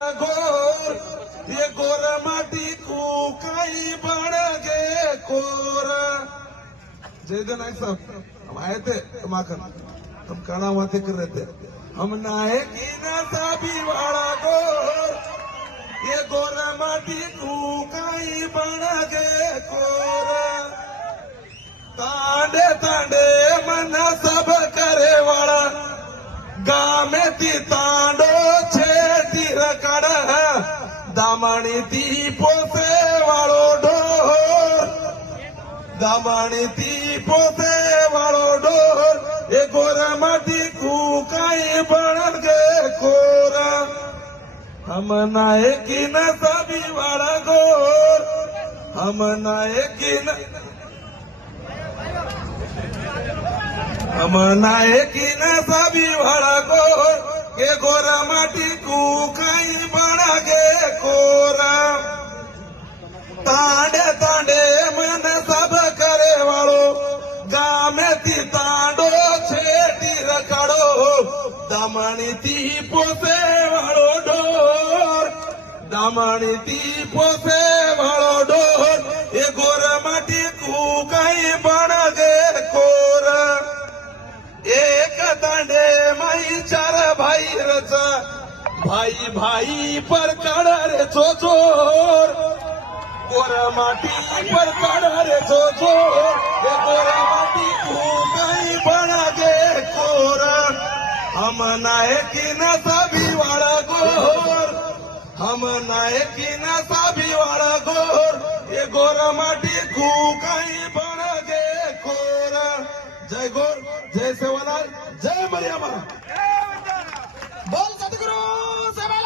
गोर ये गोर माटी को कई बन गे कोर जय नायक साहब हम आए थे माखन हम काना वाते कर रहे थे हम नाए की ना साबी वाला गोर ये गोर माटी को कई बन गे कोर तांडे तांडे मन सब करे वाला गामे ती तांडो छेती रकड़ दामणी ती पोसे वालो ढोर दामणी ती पोसे वालो ढोर ये गोरा माटी कुकाई बन गए कोरा हम नाए की न सभी वाला गोर हम नाए की न हम नाए की न सभी वाला गोर के गोरा माटी कुकाई बन गए कोरा तांडे तांडे मन सब करे वालो गामे ती तांडो छेटी रखड़ो दामणी ती पोसे वालो ढोर दामणी ती पोसे वालो ढोर ये गोरा माटी कुकाई बन गए कोरा एक तांडे माई चार भाई रचा भाई भाई पर काढा रे चोचोर गोरा माटी पर काढा रे चोचोर ये गोरा माटी कुकाई बन गे कोरा हम नाए की न सभी वाला गोर हम नाए की न सभी वाला गोर ये गोरा माटी कुकाई बन गे कोरा जय गोर जय सेवालाल जय मरियम्मा बोल सद्गुरु सेवालाल